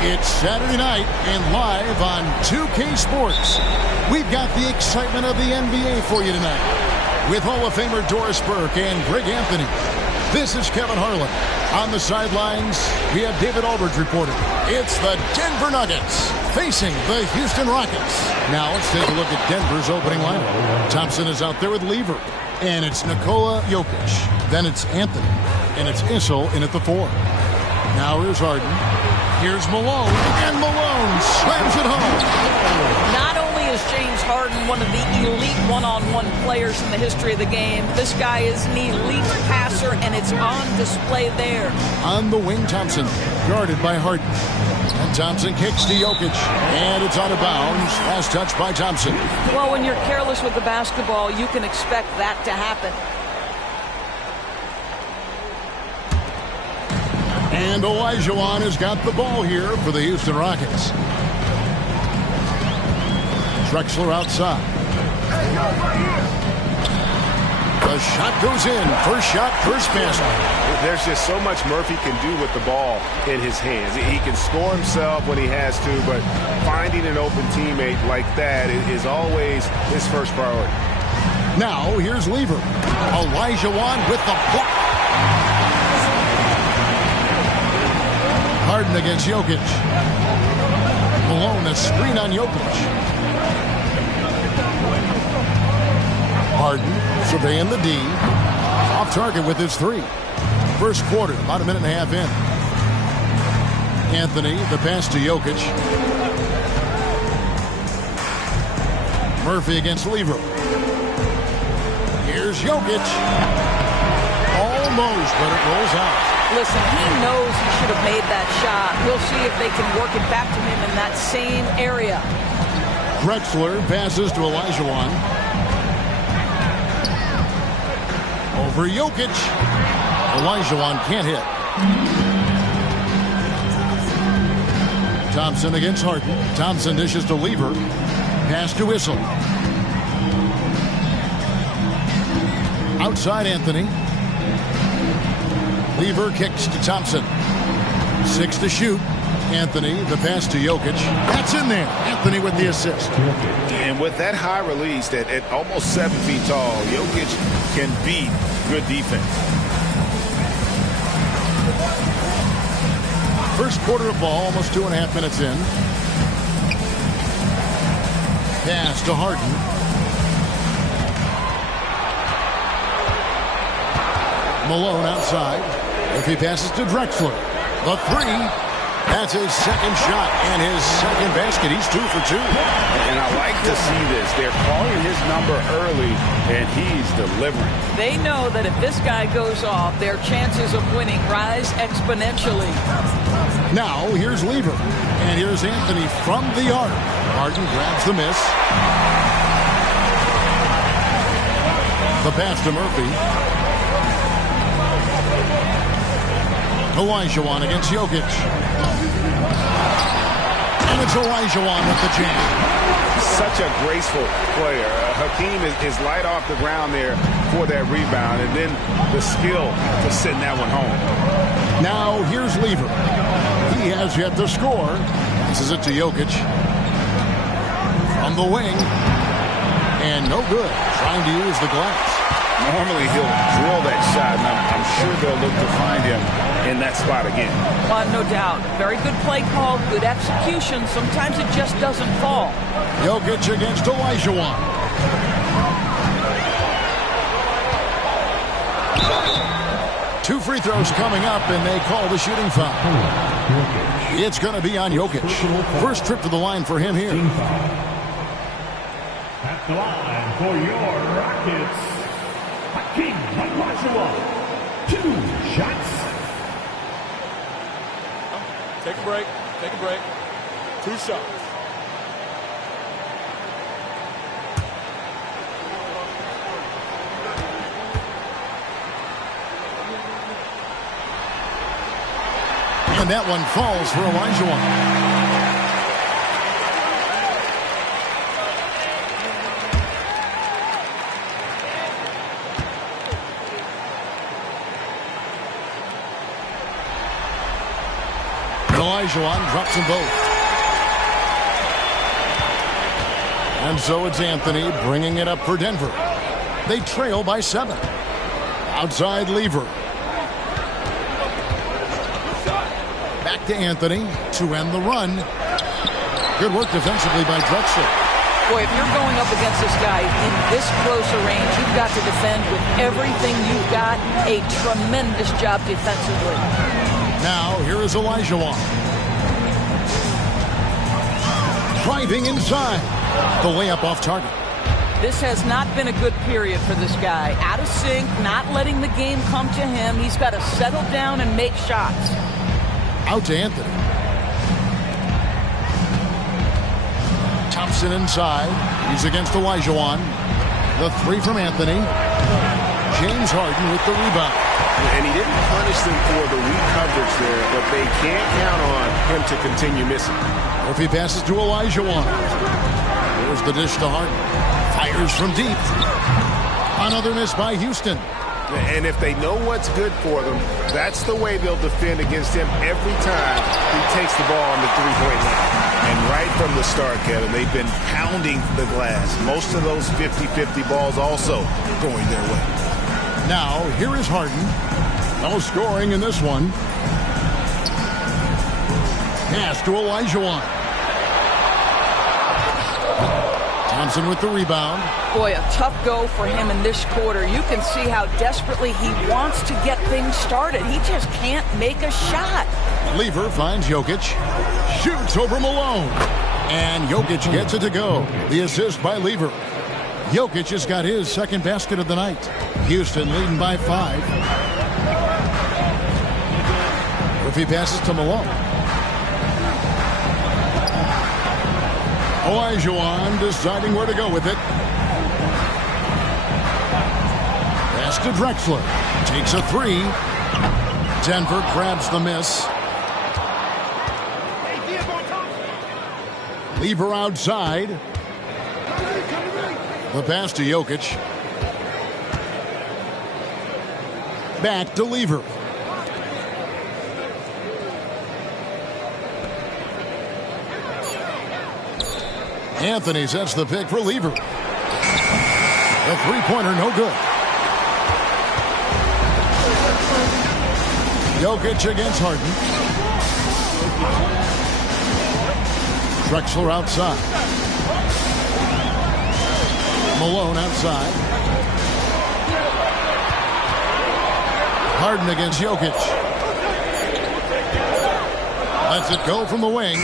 It's Saturday night and live on 2K Sports. We've got the excitement of the NBA for you tonight with Hall of Famer Doris Burke and Greg Anthony. This is Kevin Harlan. On the sidelines, we have David Aldridge reporting. It's the Denver Nuggets facing the Houston Rockets. Now let's take a look at Denver's opening lineup. Thompson is out there with Lever. And it's Nikola Jokic. Then it's Anthony. And it's Issel in at the 4. Now here's Harden. Here's Malone. And Malone slams it home. Not only is James Harden one of the elite one-on-one players in the history of the game, this guy is an elite passer, and it's on display there. On the wing, Thompson, guarded by Harden. And Thompson kicks to Jokic. And it's out of bounds. Last touch by Thompson. Well, when you're careless with the basketball, you can expect that to happen. And Olajuwon has got the ball here for the Houston Rockets. Drexler outside. The shot goes in. First shot, first basket. There's just so much Murphy can do with the ball in his hands. He can score himself when he has to, but finding an open teammate like that is always his first priority. Now, here's Lever. Olajuwon with the block. Harden against Jokic. Malone, a screen on Jokic. Harden surveying the D. Off target with his 3. First quarter, about a minute and a half in. Anthony, the pass to Jokic. Murphy against Lever. Here's Jokic. Almost, but it rolls out. Listen, he knows he should have made that shot. We'll see if they can work it back to him in that same area. Drexler passes to Olajuwon. Over Jokic. Olajuwon can't hit. Thompson against Harden. Thompson dishes to Lever. Pass to Issel. Outside Anthony. Lever kicks to Thompson. 6 to shoot. Anthony, the pass to Jokic. That's in there. Anthony with the assist. And with that high release at almost 7 feet tall, Jokic can beat good defense. First quarter of ball, almost 2.5 minutes in. Pass to Harden. Malone outside. If he passes to Drexler. The 3. That's his second shot and his second basket. He's 2 for 2. And I like to see this. They're calling his number early, and he's delivering. They know that if this guy goes off, their chances of winning rise exponentially. Now, here's Lever. And here's Anthony from the arc. Harden grabs the miss. The pass to Murphy. Olajuwon against Jokic. And it's Olajuwon with the jam. Such a graceful player. Hakeem is light off the ground there for that rebound, and then the skill to send that one home. Now here's Lever. He has yet to score. Passes it to Jokic. From the wing. And no good. Trying to use the glass. Normally he'll drill that shot, and I'm sure they'll look to find him in that spot again. No doubt. Very good play call, good execution. Sometimes it just doesn't fall. Jokic against Olajuwon. Two free throws coming up, and they call the shooting foul. It's going to be on Jokic. First trip to the line for him here. At the line for your Rockets, Hakeem Olajuwon. 2 shots. Take a break. Take a break. 2 shots. And that one falls for Olajuwon. Olajuwon drops them both. And so it's Anthony bringing it up for Denver. They trail by 7. Outside Lever. Back to Anthony to end the run. Good work defensively by Drexler. Boy, if you're going up against this guy in this close a range, you've got to defend with everything you've got. A tremendous job defensively. Now, here is Olajuwon. Driving inside. The layup off target. This has not been a good period for this guy. Out of sync, not letting the game come to him. He's got to settle down and make shots. Out to Anthony. Thompson inside. He's against Olajuwon. The 3 from Anthony. James Harden with the rebound. And he didn't punish them for the weak coverage there, but they can't count on him to continue missing. If he passes to Olajuwon. There's the dish to Harden. Fires from deep. Another miss by Houston. And if they know what's good for them, that's the way they'll defend against him every time he takes the ball on the three-point line. And right from the start, Kevin, they've been pounding the glass. Most of those 50-50 balls also going their way. Now, here is Harden. No scoring in this one. Pass to Olajuwon. Thompson with the rebound. Boy, a tough go for him in this quarter. You can see how desperately he wants to get things started. He just can't make a shot. Lever finds Jokic. Shoots over Malone. And Jokic gets it to go. The assist by Lever. Jokic has got his second basket of the night. Houston leading by 5. If he passes to Malone. Olajuwon deciding where to go with it. Pass to Drexler. Takes a 3. Denver grabs the miss. Lever outside. The pass to Jokic. Back to Lever. Anthony sets the pick for Lever. The three-pointer no good. Jokic against Harden. Drexler outside. Malone outside. Harden against Jokic. Lets it go from the wing.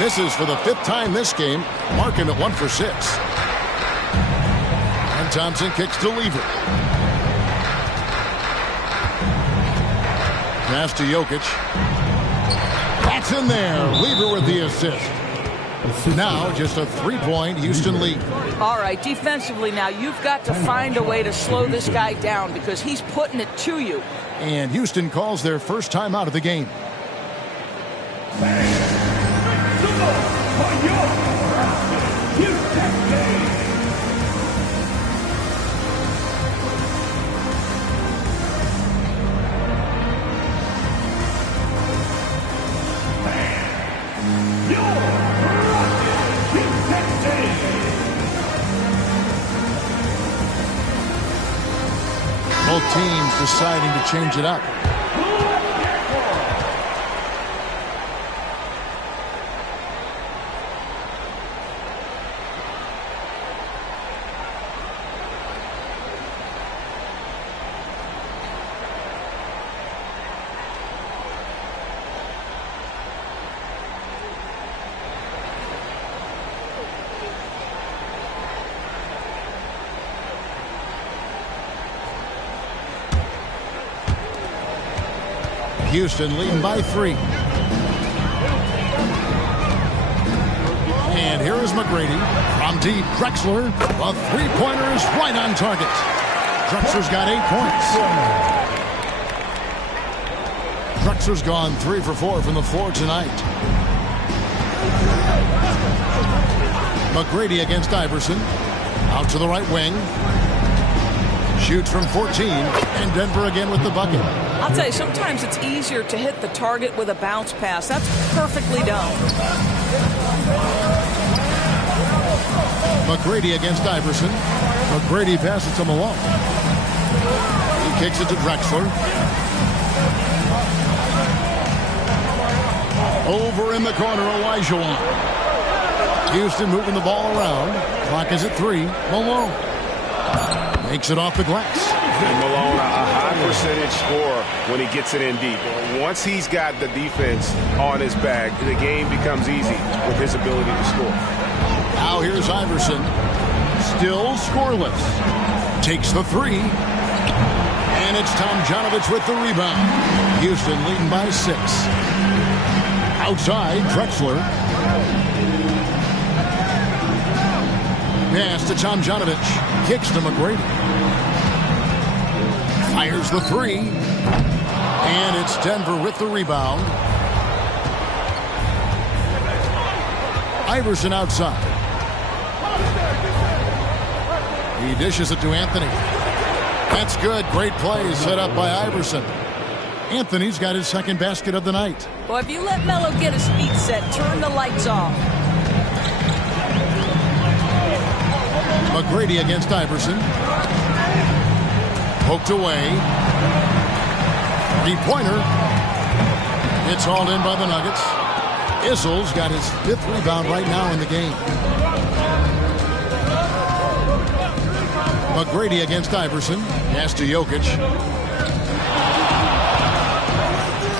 Misses for the 5th time this game. Marking at 1 for 6. And Thompson kicks to Lever. Pass to Jokic. That's in there. Lever with the assist. Now just a 3-point Houston lead. All right, defensively now, you've got to find a way to slow this guy down because he's putting it to you. And Houston calls their first time out of the game. Both teams deciding to change it up. Houston leading by 3. And here is McGrady from deep. Drexler, a three-pointer is right on target. Drexler's got 8 points. Drexler's gone 3 for 4 from the floor tonight. McGrady against Iverson. Out to the right wing. Shoots from 14. And Denver again with the bucket. I'll tell you, sometimes it's easier to hit the target with a bounce pass. That's perfectly done. McGrady against Iverson. McGrady passes to Malone. He kicks it to Drexler. Over in the corner, Olajuwon. Houston moving the ball around. Clock is at 3. Malone makes it off the glass. And Malone, a high percentage scorer when he gets it in deep. Once he's got the defense on his back, the game becomes easy with his ability to score. Now here's Iverson. Still scoreless. Takes the 3. And it's Tomjanovich with the rebound. Houston leading by 6. Outside, Drexler. Pass to Tomjanovich. Kicks to McGrady. Fires the 3. And it's Denver with the rebound. Iverson outside. He dishes it to Anthony. That's good. Great play set up by Iverson. Anthony's got his second basket of the night. Well, if you let Melo get his feet set, turn the lights off. McGrady against Iverson. Poked away. 3-pointer. It's hauled in by the Nuggets. Issel's got his 5th rebound right now in the game. McGrady against Iverson. Pass to Jokic.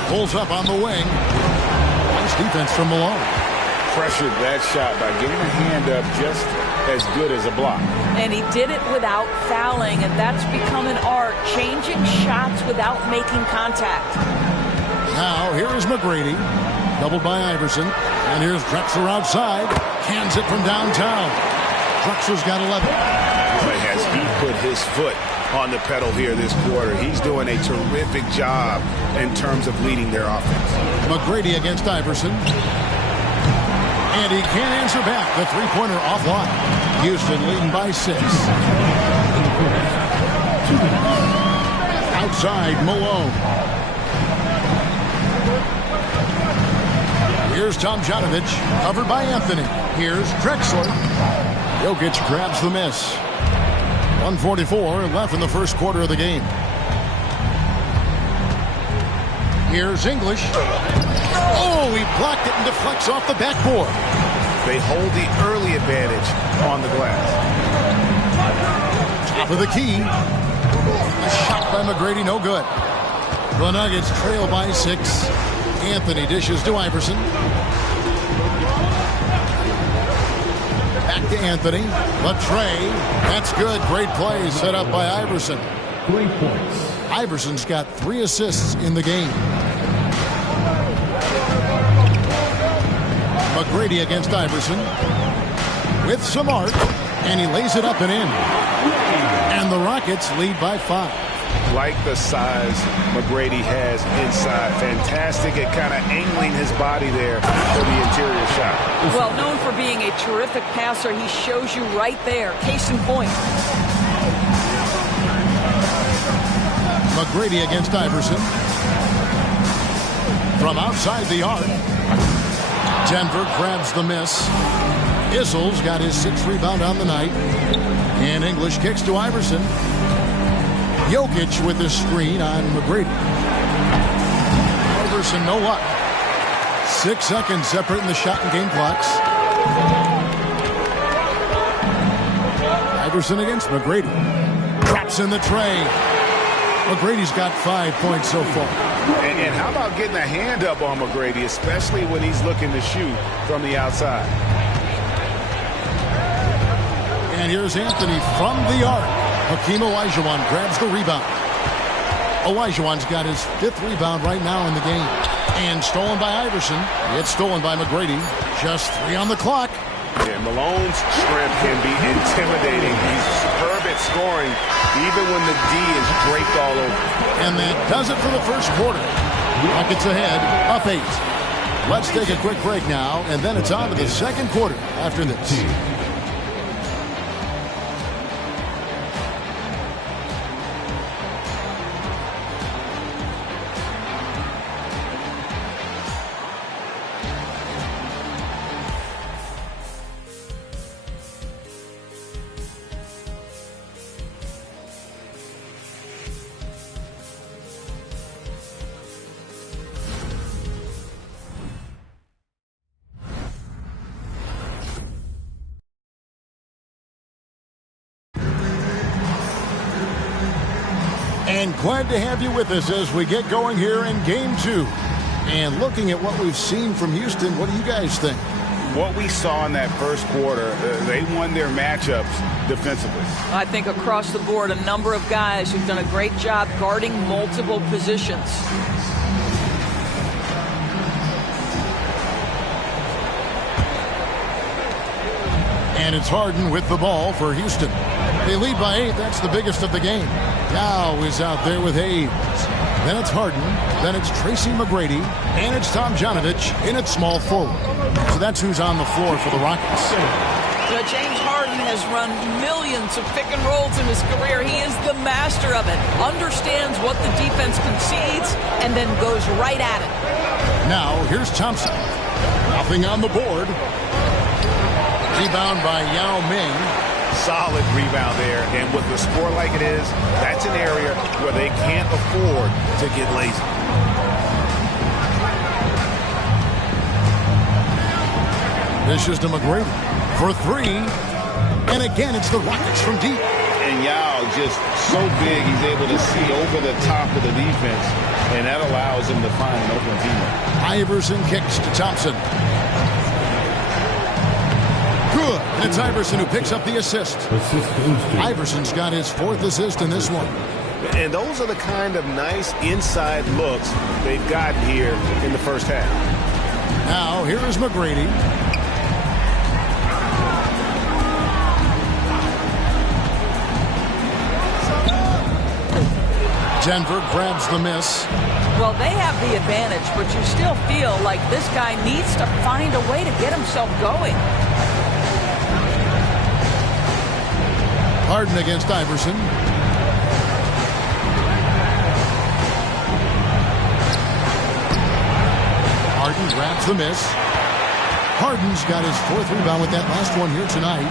Pulls up on the wing. Nice defense from Malone. Pressured that shot by getting a hand up just as good as a block. And he did it without fouling, and that's become an art, changing shots without making contact. Now, here is McGrady. Doubled by Iverson. And here's Drexler outside. Cans it from downtown. Drexler's got 11. Boy, has he put his foot on the pedal here this quarter. He's doing a terrific job in terms of leading their offense. McGrady against Iverson. And he can't answer back. The 3-pointer offline. Houston leading by 6. Outside, Malone. Here's Tomjanovich, covered by Anthony. Here's Drexler. Jokic grabs the miss. 1:44 left in the first quarter of the game. Here's English. Oh, he blocked it and deflects off the backboard. They hold the early advantage on the glass. Top of the key. A shot by McGrady, no good. The Nuggets trail by 6. Anthony dishes to Iverson. Back to Anthony. The tray. That's good. Great play set up by Iverson. 3 points. Iverson's got 3 assists in the game. McGrady against Iverson. With some art. And he lays it up and in. And the Rockets lead by 5. Like the size McGrady has inside. Fantastic at kind of angling his body there for the interior shot. Well, known for being a terrific passer, he shows you right there. Case in point. McGrady against Iverson. From outside the arc. Denver grabs the miss. Issel's got his 6th rebound on the night. And English kicks to Iverson. Jokic with the screen on McGrady. Iverson, no luck. 6 seconds separating the shot and game clocks. Iverson against McGrady. Drops in the tray. McGrady's got 5 points so far. And how about getting a hand up on McGrady, especially when he's looking to shoot from the outside. And here's Anthony from the arc. Hakeem Olajuwon grabs the rebound. Olajuwon's got his 5th rebound right now in the game. And stolen by Iverson. It's stolen by McGrady. Just 3 on the clock. Yeah, Malone's strength can be intimidating. He's superb at scoring, even when the D is draped all over. And that does it for the first quarter. Rockets ahead, up 8. Let's take a quick break now, and then it's on to the second quarter after this. And glad to have you with us as we get going here in Game 2. And looking at what we've seen from Houston, what do you guys think? What we saw in that first quarter, they won their matchups defensively. I think across the board, a number of guys who've done a great job guarding multiple positions. And it's Harden with the ball for Houston. They lead by 8. That's the biggest of the game. Yao is out there with Hayes. Then it's Harden. Then it's Tracy McGrady. And it's Tom Janovich in at small forward. So that's who's on the floor for the Rockets. James Harden has run millions of pick and rolls in his career. He is the master of it. Understands what the defense concedes and then goes right at it. Now here's Thompson. Nothing on the board. Rebound by Yao Ming. Solid rebound there. And with the score like it is, that's an area where they can't afford to get lazy. This is to McGrady for 3. And again, it's the Rockets from deep. And Yao just so big, he's able to see over the top of the defense. And that allows him to find an open teammate. Iverson kicks to Thompson. Good. And it's Iverson who picks up the assist. Iverson's got his 4th assist in this one. And those are the kind of nice inside looks they've gotten here in the first half. Now, here is McGrady. Denver grabs the miss. Well, they have the advantage, but you still feel like this guy needs to find a way to get himself going. Harden against Iverson. Harden grabs the miss. Harden's got his 4th rebound with that last one here tonight.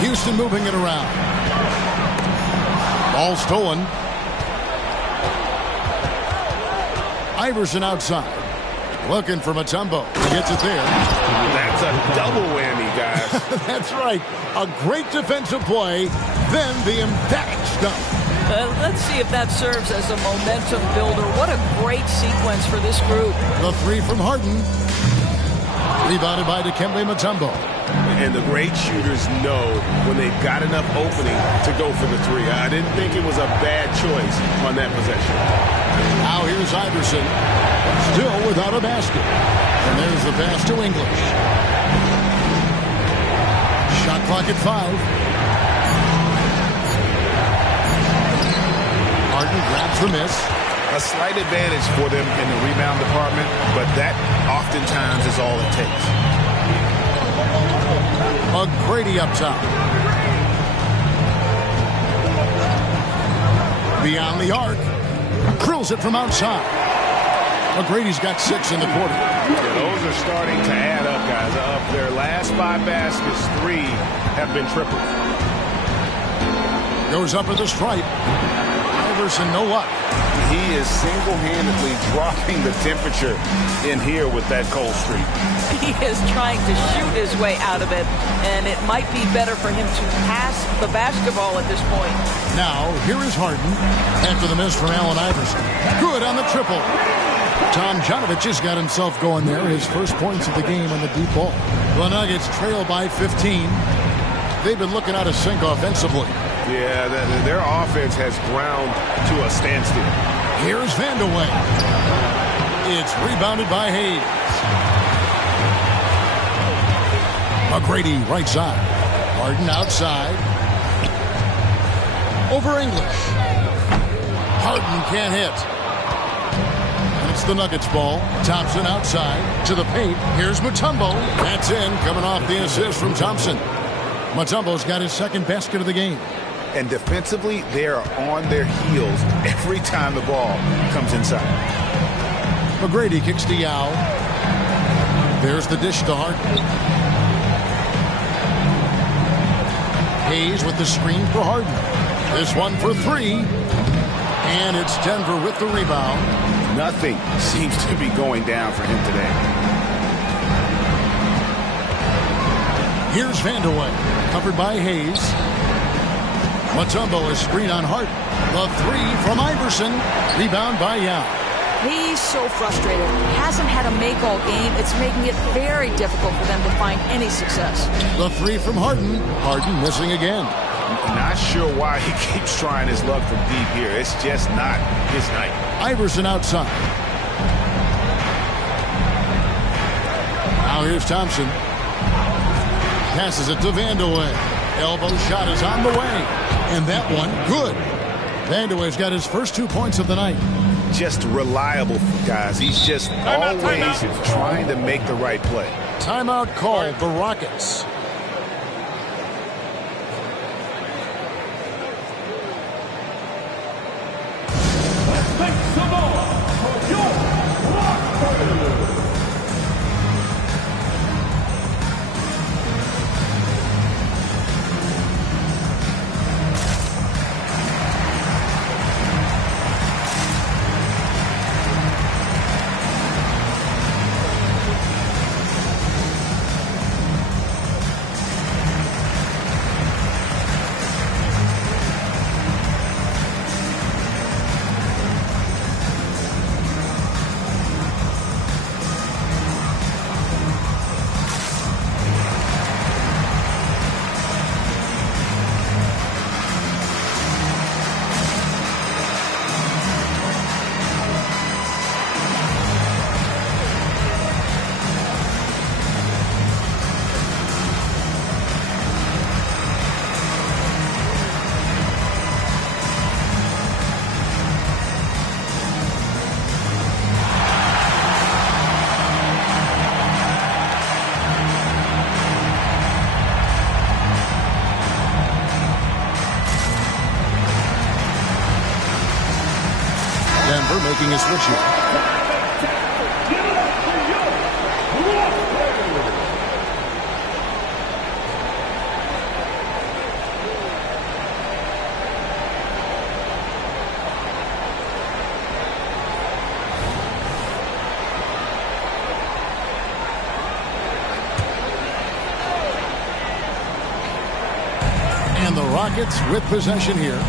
Houston moving it around. Ball stolen. Iverson outside. Looking for Mutombo. He gets it there. That's a double whammy, guys. That's right. A great defensive play, then the emphatic stuff. Let's see if that serves as a momentum builder. What a great sequence for this group. The 3 from Harden. Rebounded by Dikembe Mutombo. And the great shooters know when they've got enough opening to go for the 3. I didn't think it was a bad choice on that possession. Now here's Iverson. Still without a basket. And there's the pass to English. Shot clock at 5. Harden grabs the miss. A slight advantage for them in the rebound department, but that oftentimes is all it takes. McGrady up top. Beyond the arc. Drills it from outside. McGrady's got 6 in the quarter. Yeah, those are starting to add up, guys. Of their last 5 baskets, 3 have been triples. Goes up at the stripe. Iverson, no luck. He is single-handedly dropping the temperature in here with that cold streak. He is trying to shoot his way out of it, and it might be better for him to pass the basketball at this point. Now, here is Harden after the miss from Allen Iverson. Good on the triple. Tom Janovich has got himself going there. His first points of the game on the deep ball. The Nuggets trail by 15. They've been looking out of sync offensively. Yeah, their offense has ground to a standstill. Here's Vandeweghe. It's rebounded by Hayes. McGrady right side. Harden outside. Over English. Harden can't hit. And it's the Nuggets ball. Thompson outside to the paint. Here's Mutombo. That's in, coming off the assist from Thompson. Mutombo's got his 2nd basket of the game. And defensively, they are on their heels every time the ball comes inside. McGrady kicks to Yao. There's the dish to Harden. Hayes with the screen for Harden. This one for 3. And it's Denver with the rebound. Nothing seems to be going down for him today. Here's Vandeweghe. Covered by Hayes. Mutombo is screen on Hart. The three from Iverson. Rebound by Yao. He's so frustrated. Hasn't had a make all game. It's making it very difficult for them to find any success. The three from Harden. Harden missing again. Not sure why he keeps trying his luck from deep here. It's just not his night. Iverson outside. Now here's Thompson. Passes it to Vandeweghe. Elbow shot is on the way. And that one, good. Vandeweghe's got his first 2 points of the night. Just reliable, guys. He's just always trying to make the right play. Timeout called the Rockets. Let's make some more for your Rockets. Making a switch here. And the Rockets with possession here.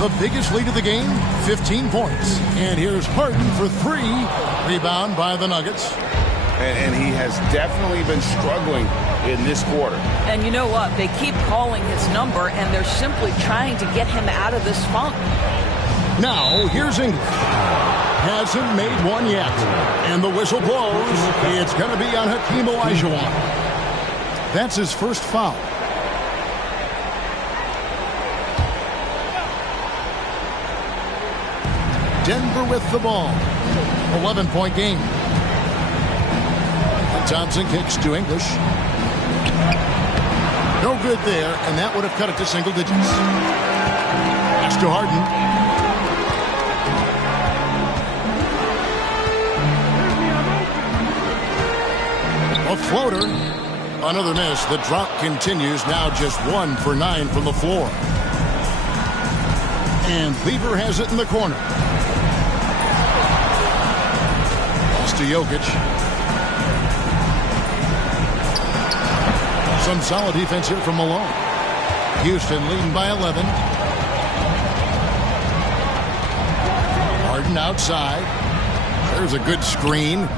The biggest lead of the game, 15 points. And here's Harden for three. Rebound by the Nuggets. And he has definitely been struggling in this quarter. And you know what? They keep calling his number, and they're simply trying to get him out of this funk. Now, here's English. Hasn't made one yet. And the whistle blows. It's going to be on Hakeem Olajuwon. That's his first foul. Denver with the ball. 11-point game. And Thompson kicks to English. No good there, and that would have cut it to single digits. Pass to Harden. A floater. Another miss. The drop continues. Now just 1 for 9 from the floor. And Beaver has it in the corner. To Jokic. Some solid defense here from Malone. Houston leading by 11. Harden outside. There's a good screen.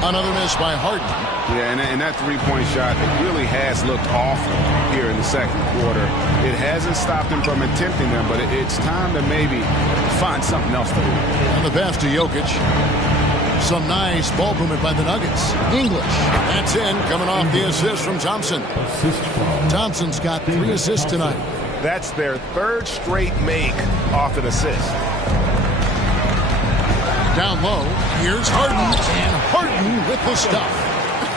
Another miss by Harden. Yeah, and that three-point shot, it really has looked awful here in the second quarter. It hasn't stopped him from attempting them, but it's time to maybe find something else to do. And the pass to Jokic. Some nice ball movement by the Nuggets. English. That's in. Coming off the assist from Thompson. Thompson's got 3 assists tonight. That's their third straight make off an assist. Down low. Here's Harden. And Harden with the stuff.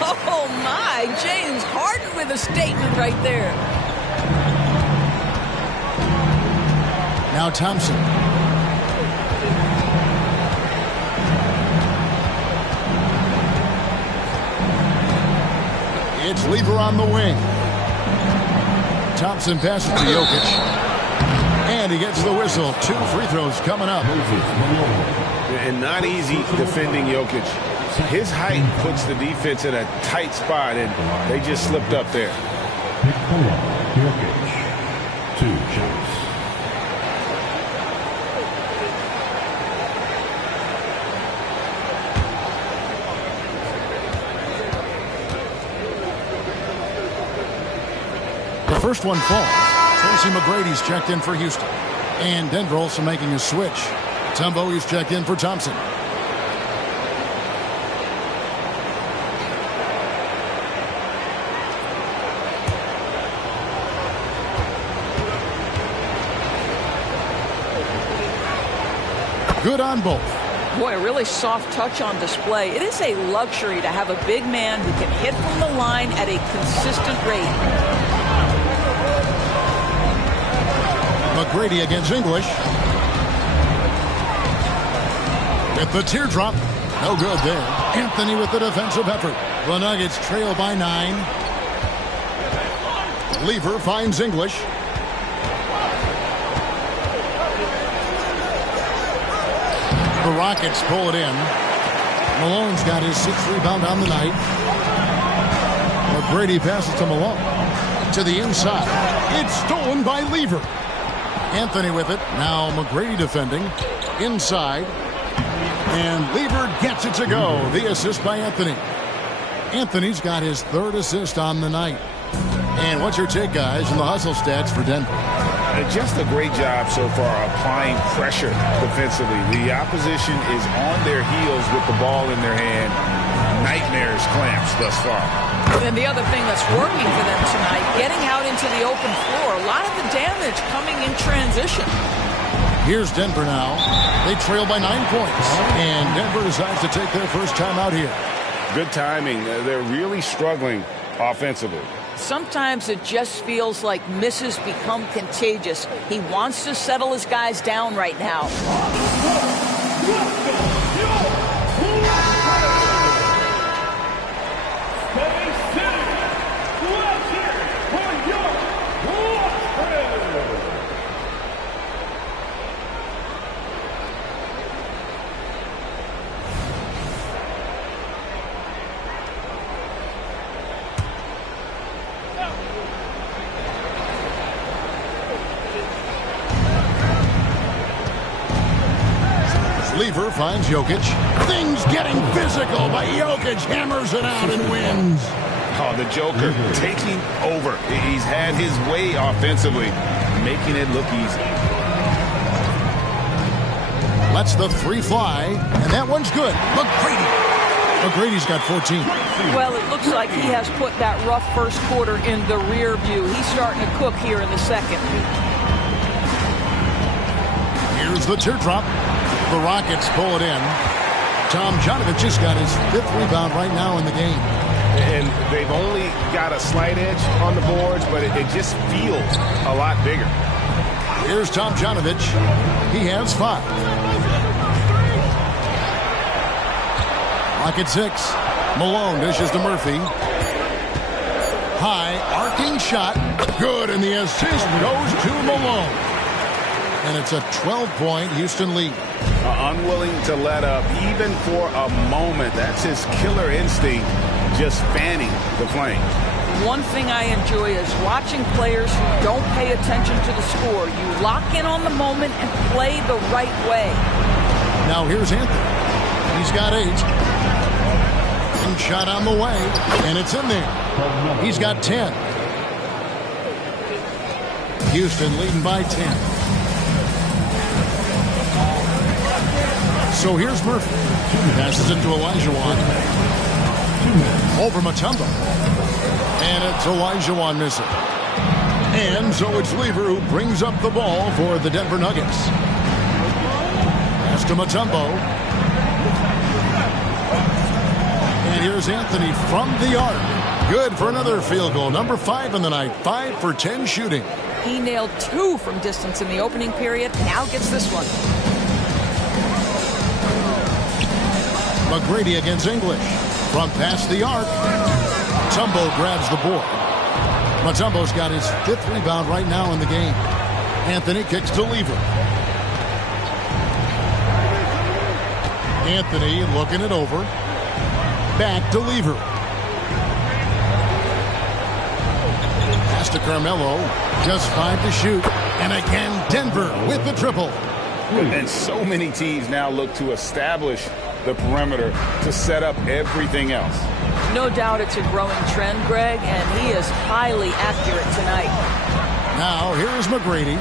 Oh, my. James Harden with a statement right there. Now Thompson. It's Lever on the wing. Thompson passes to Jokic. And he gets the whistle. 2 free throws coming up. And not easy defending Jokic. His height puts the defense in a tight spot, and they just slipped up there. Pick 4, Jokic. 2 shots. The first one falls. Tracy McGrady's checked in for Houston. And Denver also making a switch. Mutombo is checked in for Thompson. Good on both. Boy, a really soft touch on display. It is a luxury to have a big man who can hit from the line at a consistent rate. McGrady against English. With the teardrop. No good there. Anthony with the defensive effort. The Nuggets trail by 9. Lever finds English. The Rockets pull it in. Malone's got his 6th rebound on the night. McGrady passes to Malone. To the inside. It's stolen by Lever. Anthony with it. Now McGrady defending. Inside. And Lever gets it to go. The assist by Anthony. Anthony's got his 3rd assist on the night. And what's your take, guys, in the hustle stats for Denver? Just a great job so far applying pressure defensively. The opposition is on their heels with the ball in their hand. Nightmares clamps thus far. And the other thing that's working for them tonight, getting out into the open floor. A lot of the damage coming in transition. Here's Denver now. They trail by 9 points. And Denver decides to take their first time out here. Good timing. They're really struggling offensively. Sometimes it just feels like misses become contagious. He wants to settle his guys down right now. Lever finds Jokic. Things getting physical, but Jokic hammers it out and wins. Oh, the Joker taking over. He's had his way offensively, making it look easy. Lets the 3 fly, and that one's good. McGrady's got 14. Well, it looks like he has put that rough first quarter in the rear view. He's starting to cook here in the second. Here's the teardrop. The Rockets pull it in. Tom Jonovich has got his 5th rebound right now in the game. And they've only got a slight edge on the boards, but it just feels a lot bigger. Here's Tom Jonovich. He has 5. Rocket 6. Malone dishes to Murphy. High, arcing shot. Good, and the assist goes to Malone. And it's a 12-point Houston lead. Unwilling to let up, even for a moment. That's his killer instinct, just fanning the flame. One thing I enjoy is watching players who don't pay attention to the score. You lock in on the moment and play the right way. Now here's Anthony. He's got 8. And shot on the way, and it's in there. He's got 10. Houston leading by 10. So here's Murphy. Passes it to Olajuwon. Over Mutombo. And it's Olajuwon missing. And so it's Lever who brings up the ball for the Denver Nuggets. Pass to Mutombo. And here's Anthony from the arc. Good for another field goal. Number 5 in the night. 5 for 10 shooting. He nailed 2 from distance in the opening period. Now gets this one. McGrady against English. From past the arc. Mutombo grabs the board. Mutombo's got his 5th rebound right now in the game. Anthony kicks to Lever. Anthony looking it over. Back to Lever. Pass to Carmelo. Just 5 to shoot. And again, Denver with the triple. And so many teams now look to establish the perimeter to set up everything else. No doubt it's a growing trend, Greg, and he is highly accurate tonight. Now, here is McGrady.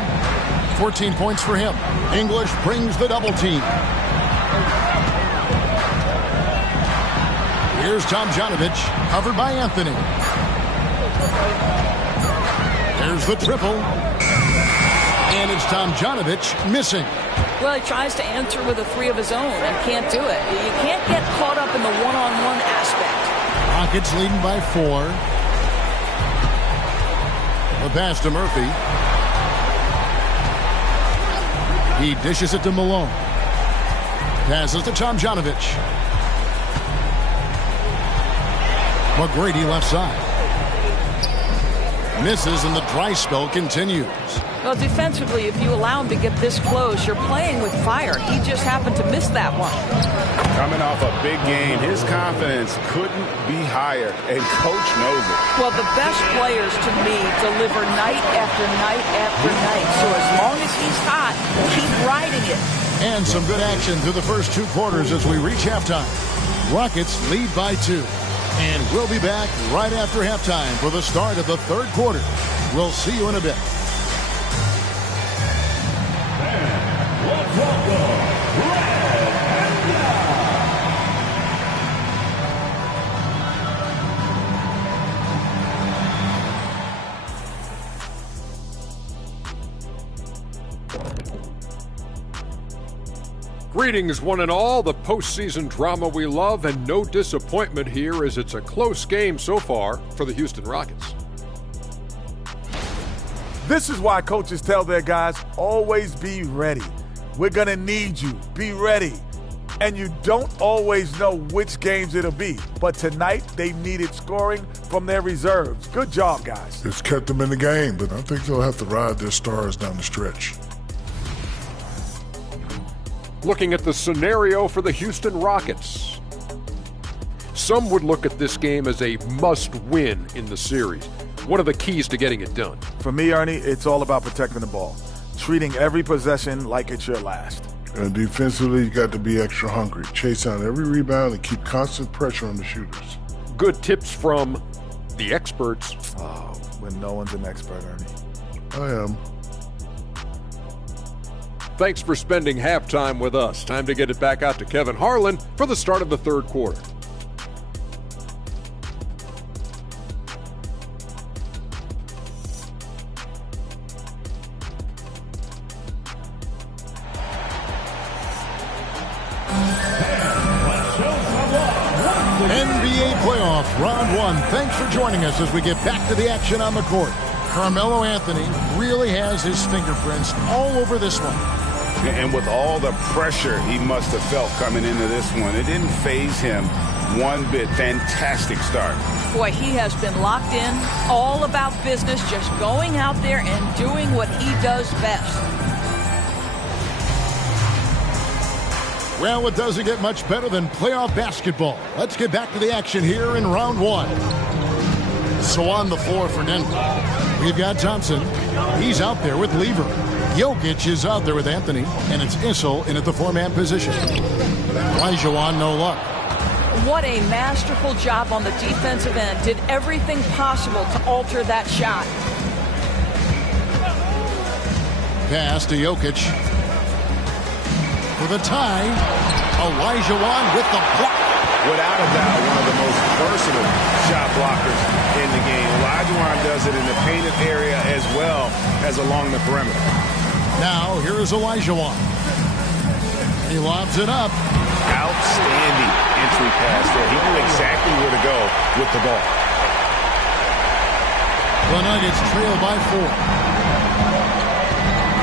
14 points for him. English brings the double team. Here's Tomjanovich, covered by Anthony. There's the triple. And it's Tomjanovich missing. Well, he tries to answer with a 3 of his own and can't do it. You can't get caught up in the one-on-one aspect. Rockets leading by 4. The pass to Murphy. He dishes it to Malone. Passes to Tomjanovich. McGrady left side. Misses and the dry spell continues. Well, defensively, if you allow him to get this close, you're playing with fire. He just happened to miss that one. Coming off a big game, his confidence couldn't be higher, and coach knows it. Well, the best players, to me, deliver night after night after night. So as long as he's hot, keep riding it. And some good action through the first 2 quarters as we reach halftime. Rockets lead by 2. And we'll be back right after halftime for the start of the 3rd quarter. We'll see you in a bit. Greetings, one and all. The postseason drama we love, and no disappointment here as it's a close game so far for the Houston Rockets. This is why coaches tell their guys, always be ready. We're going to need you. Be ready. And you don't always know which games it'll be. But tonight, they needed scoring from their reserves. Good job, guys. It's kept them in the game, but I think they'll have to ride their stars down the stretch. Looking at the scenario for the Houston Rockets. Some would look at this game as a must-win in the series. What are the keys to getting it done? For me, Ernie, it's all about protecting the ball. Treating every possession like it's your last. And defensively, you got to be extra hungry. Chase out every rebound and keep constant pressure on the shooters. Good tips from the experts. Oh, when no one's an expert, Ernie. I am. Thanks for spending halftime with us. Time to get it back out to Kevin Harlan for the start of the 3rd quarter. NBA playoff round 1. Thanks for joining us as we get back to the action on the court. Carmelo Anthony really has his fingerprints all over this one. And with all the pressure he must have felt coming into this one, it didn't faze him one bit. Fantastic start. Boy, he has been locked in, all about business, just going out there and doing what he does best. Well, it doesn't get much better than playoff basketball. Let's get back to the action here in round 1. So on the floor for Denver, we've got Thompson. He's out there with Lever. Jokic is out there with Anthony, and it's Issel in at the 4-man position. Olajuwon, no luck. What a masterful job on the defensive end. Did everything possible to alter that shot. Pass to Jokic. For the tie, Olajuwon with the block. Without a doubt, one of the most versatile shot blockers in the game. Olajuwon does it in the painted area as well as along the perimeter. Now, here is Olajuwon. He lobs it up. Outstanding entry pass there. He knew exactly where to go with the ball. The Nuggets trail by 4.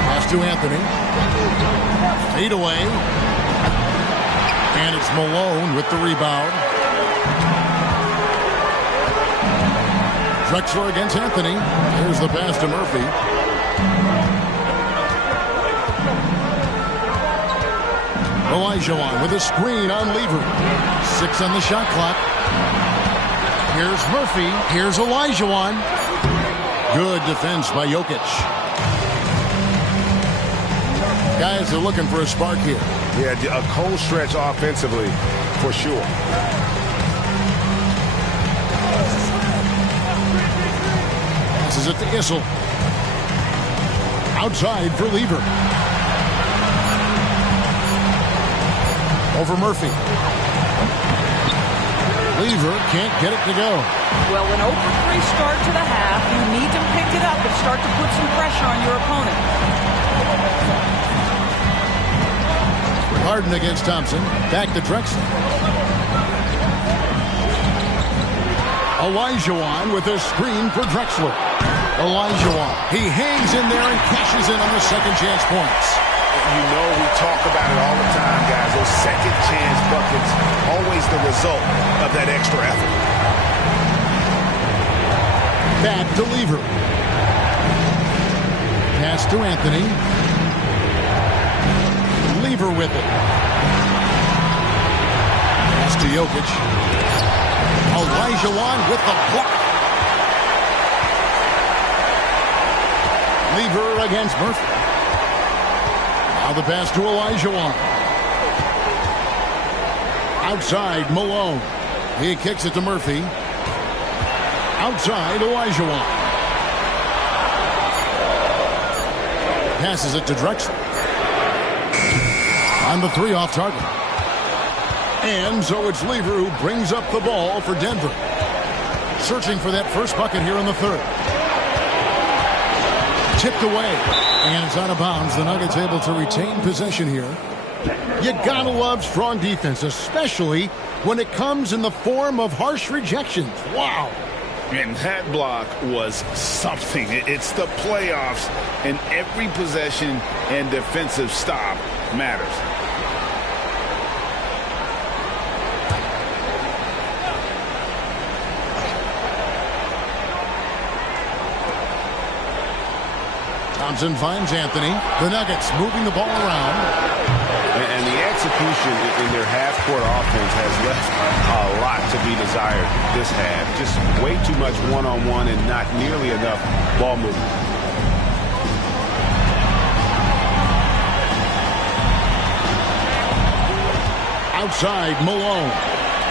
Pass to Anthony. Fade away. And it's Malone with the rebound. Drexler against Anthony. Here's the pass to Murphy. Olajuwon with a screen on Lever. 6 on the shot clock. Here's Murphy. Here's Olajuwon. Good defense by Jokic. Guys are looking for a spark here. Yeah, a cold stretch offensively, for sure. Passes it to Issel. Outside for Lever. Over Murphy. Lever can't get it to go. Well, an 0-for-3 start to the half. You need to pick it up and start to put some pressure on your opponent. Harden against Thompson. Back to Drexler. Olajuwon with a screen for Drexler. Olajuwon. He hangs in there and cashes in on the second chance points. You know we talk about it all the time, guys. Those second chance buckets, always the result of that extra effort. Back to Lever. Pass to Anthony. Lever with it. Pass to Jokic. Olajuwon with the block. Lever against Murphy. Now the pass to Olajuwon. Outside, Malone. He kicks it to Murphy. Outside, Olajuwon. Passes it to Drexler. On the three off target. And so it's Lever who brings up the ball for Denver. Searching for that first bucket here in the third. Tipped away. And it's out of bounds. The Nuggets able to retain possession here. You gotta love strong defense, especially when it comes in the form of harsh rejections. Wow. And that block was something. It's the playoffs, and every possession and defensive stop matters. Thompson finds Anthony. The Nuggets moving the ball around. And the execution in their half-court offense has left a lot to be desired this half. Just way too much one-on-one and not nearly enough ball movement. Outside, Malone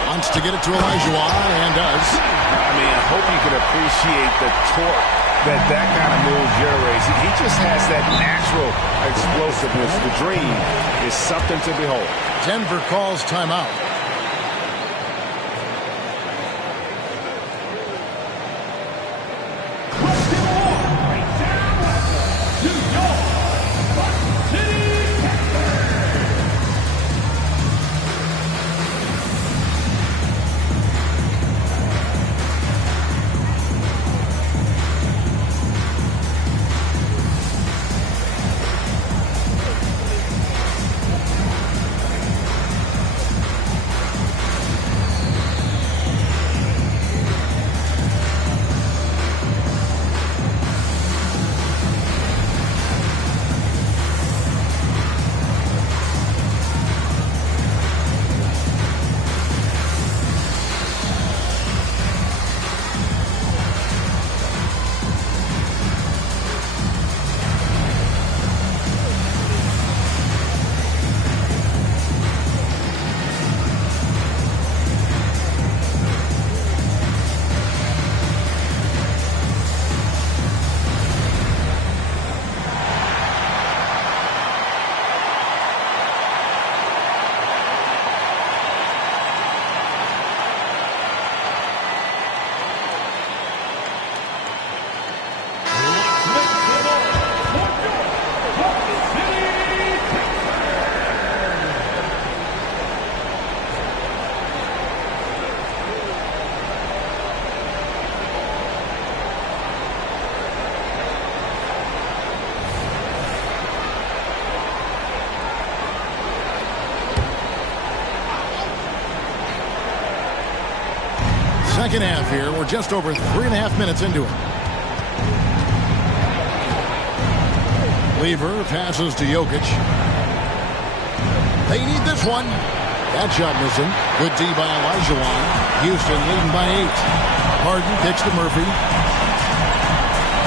wants to get it to Olajuwon and does. I mean, I hope you can appreciate the torque that kind of move generates. He just has that natural explosiveness. The dream is something to behold. Denver calls timeout. Second half here. We're just over 3.5 minutes into it. Lever passes to Jokic. They need this one. That shot missing. Good D by Olajuwon. Houston leading by 8. Harden kicks to Murphy.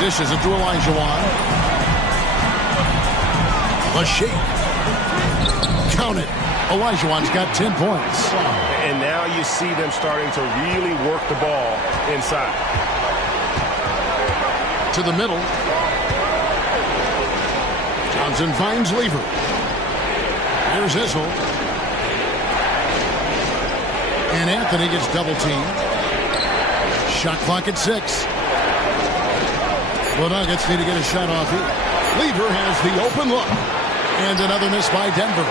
Dishes it to Olajuwon. The shake. Count it. Olajuwon's got 10 points. And now you see them starting to really work the ball inside. To the middle. Johnson finds Lever. Here's Issel. And Anthony gets double teamed. Shot clock at 6. The Nuggets need to get a shot off here. Lever has the open look. And another miss by Denver.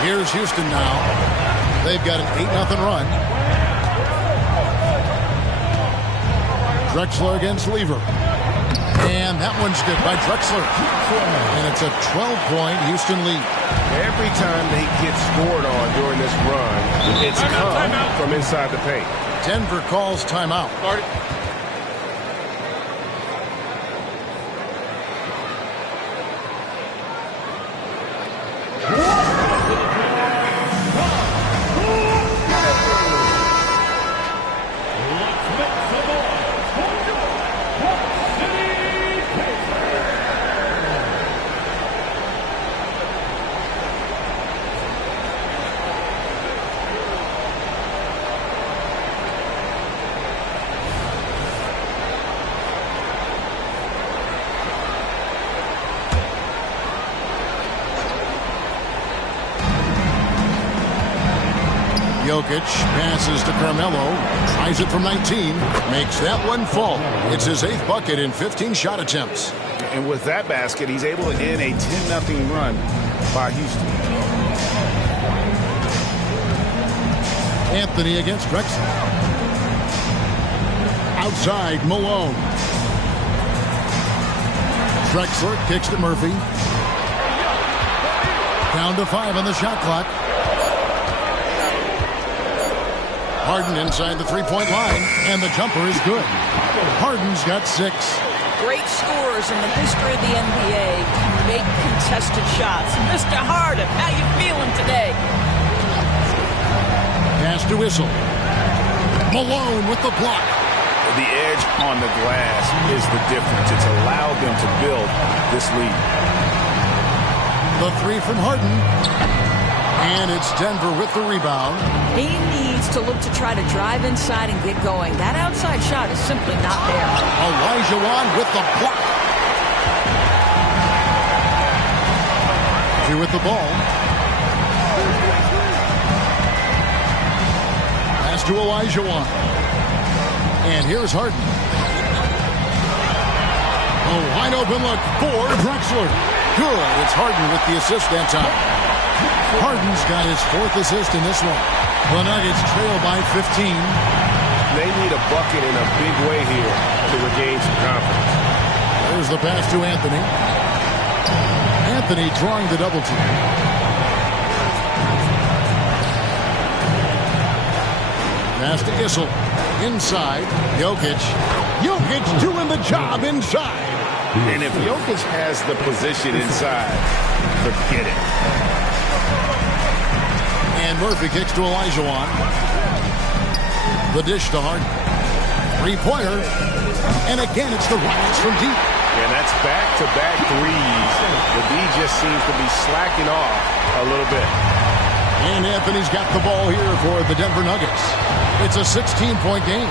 Here's Houston now. They've got an 8-0 run. Drexler against Lever. And that one's good by Drexler. And it's a 12-point Houston lead. Every time they get scored on during this run, it's come from inside the paint. Denver calls timeout. Jokic passes to Carmelo, tries it from 19, makes that one fall. It's his 8th bucket in 15 shot attempts. And with that basket, he's able to end a 10-0 run by Houston. Anthony against Drexler. Outside, Malone. Drexler kicks to Murphy. Down to 5 on the shot clock. Harden inside the three-point line, and the jumper is good. Harden's got 6. Great scorers in the history of the NBA can make contested shots. Mr. Harden, how you feeling today? Pass to Issel. Malone with the block. The edge on the glass is the difference. It's allowed them to build this lead. The 3 from Harden. And it's Denver with the rebound. He needs to look to try to drive inside and get going. That outside shot is simply not there. Olajuwon with the block. Here with the ball. Pass to Olajuwon. And here's Harden. A wide open look for Drexler. Good. It's Harden with the assist that time. Harden's got his 4th assist in this one. The Nuggets trail by 15. They need a bucket in a big way here to regain some confidence. There's the pass to Anthony. Anthony drawing the double team. Pass to Issel. Inside. Jokic. Jokic doing the job inside. And if Jokic has the position inside, forget it. And Murphy kicks to Olajuwon. The dish to Harden. 3-pointer. And again, it's the Rockets from deep. And that's back-to-back threes. The D just seems to be slacking off a little bit. And Anthony's got the ball here for the Denver Nuggets. It's a 16-point game.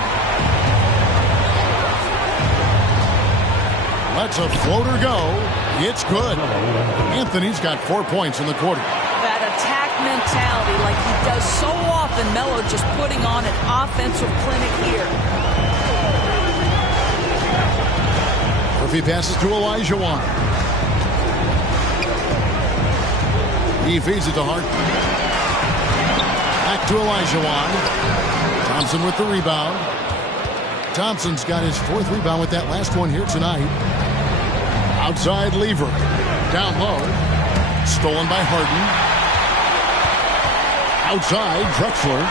Lets a floater go. It's good. Anthony's got 4 points in the quarter. That attack mentality like he does so often. Melo just putting on an offensive clinic here. Murphy passes to Olajuwon. He feeds it to Harden. Back to Olajuwon. Thompson with the rebound. Thompson's got his 4th rebound with that last one here tonight. Outside Lever. Down low. Stolen by Harden. Outside Drexler.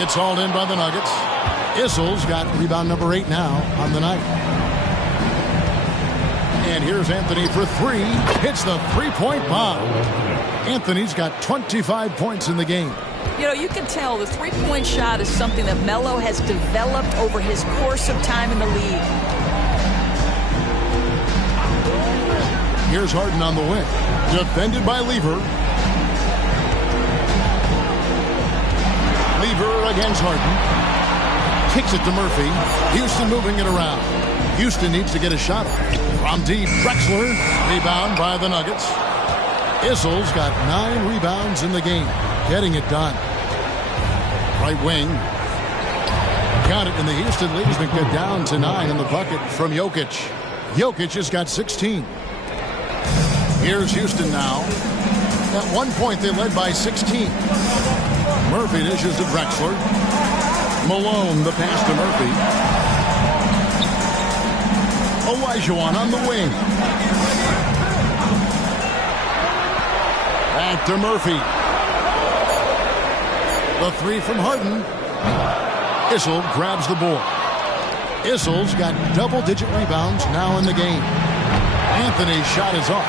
It's hauled in by the Nuggets. Issel's got rebound number 8 now on the night. And here's Anthony for 3. Hits the 3-point bomb. Anthony's got 25 points in the game. You know, you can tell the three-point shot is something that Melo has developed over his course of time in the league. Here's Harden on the wing. Defended by Lever. Lever against Harden. Kicks it to Murphy. Houston moving it around. Houston needs to get a shot from deep. Drexler. Rebound by the Nuggets. Issel's got 9 rebounds in the game. Getting it done. Right wing. Got it, and the Houston lead has been cut down to 9 in the bucket from Jokic. Jokic has got 16. Here's Houston now. At one point, they led by 16. Murphy dishes to Drexler. Malone, the pass to Murphy. Olajuwon on the wing. Back to Murphy. The three from Harden. Issel grabs the board. Issel's got double-digit rebounds now in the game. Anthony's shot is off.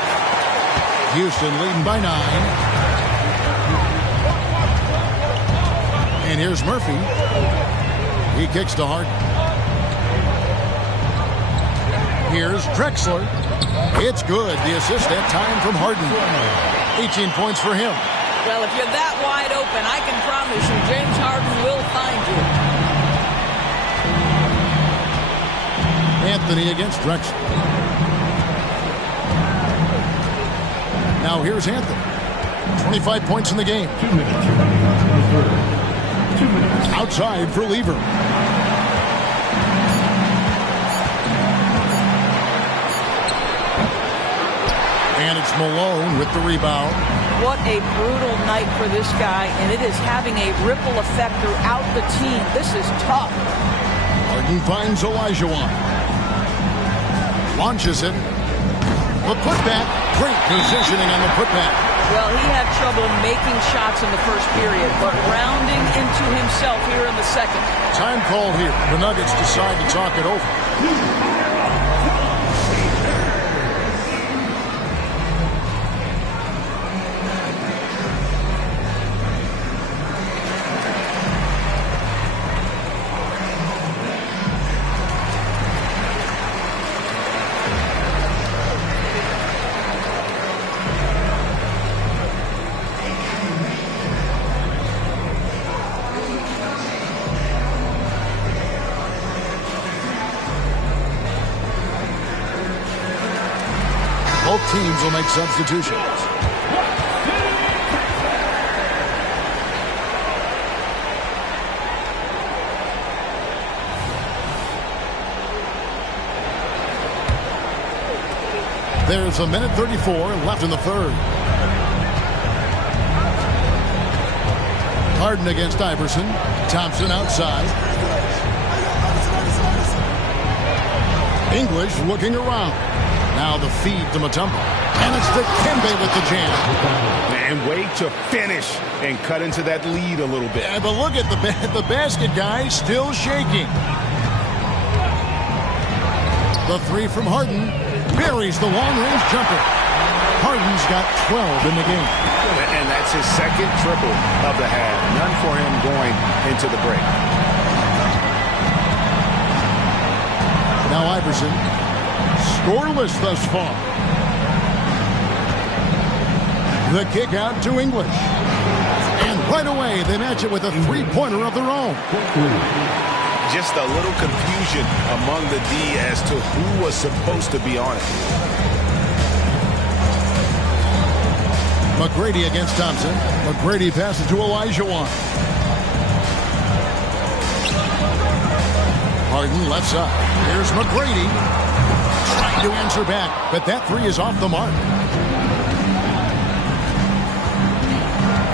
Houston leading by 9. And here's Murphy. He kicks to Harden. Here's Drexler. It's good. The assist that time from Harden. 18 points for him. Well, if you're that wide open, I can promise you James Harden will find you. Anthony against Drexler. Now here's Anthony. 25 points in the game. 2 minutes. The third. 2 minutes. Outside for Lever. And it's Malone with the rebound. What a brutal night for this guy, and it is having a ripple effect throughout the team. This is tough. Harden finds Olajuwon. Launches it. The putback. Great positioning on the putback. Well, he had trouble making shots in the first period, but rounding into himself here in the second. Time call here. The Nuggets decide to talk it over. Both teams will make substitutions. There's a minute 34 left in the third. Harden against Iverson. Thompson outside. English looking around. Now the feed to Mutombo. And it's Dikembe with the jam. And way to finish and cut into that lead a little bit. Yeah, but look at the basket guy still shaking. The three from Harden buries the long-range jumper. Harden's got 12 in the game. And that's his second triple of the half. None for him going into the break. Now Iverson. Scoreless thus far. The kick out to English. And right away, they match it with a three-pointer of their own. Just a little confusion among the D as to who was supposed to be on it. McGrady against Thompson. McGrady passes to Olajuwon. Harden left side. Here's McGrady. Trying to answer back, but that three is off the mark.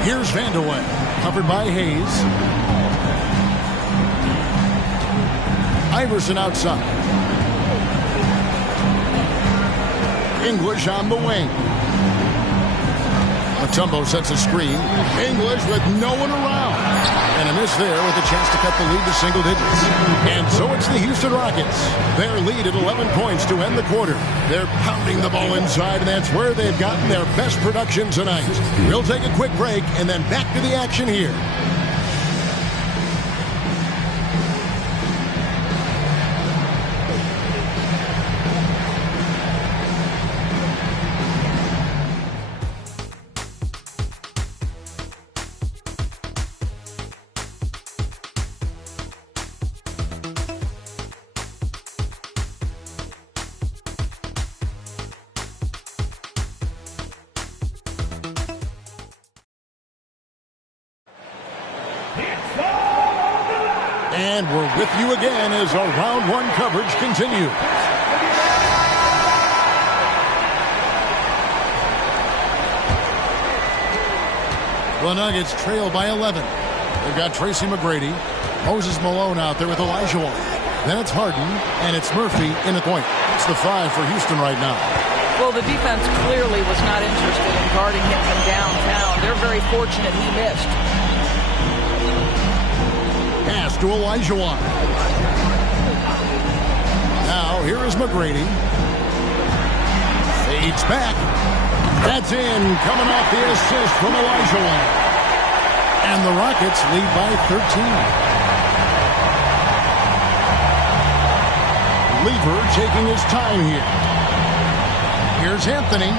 Here's Vandeweghe, covered by Hayes. Iverson outside. English on the wing. Mutombo sets a screen. English with no one around. And a miss there with a chance to cut the lead to single digits. And so it's the Houston Rockets. Their lead at 11 points to end the quarter. They're pounding the ball inside, and that's where they've gotten their best production tonight. We'll take a quick break and then back to the action here. And we're with you again as our round one coverage continues. The Nuggets trail by 11. They've got Tracy McGrady, Moses Malone out there with Elijah. Then it's Harden, and it's Murphy in the point. It's the 5 for Houston right now. Well, the defense clearly was not interested in guarding him from downtown. They're very fortunate he missed. Pass to Elijah. Now, here is McGrady. Fades back. That's in, coming off the assist from Elijah. And the Rockets lead by 13. Lever taking his time here. Here's Anthony.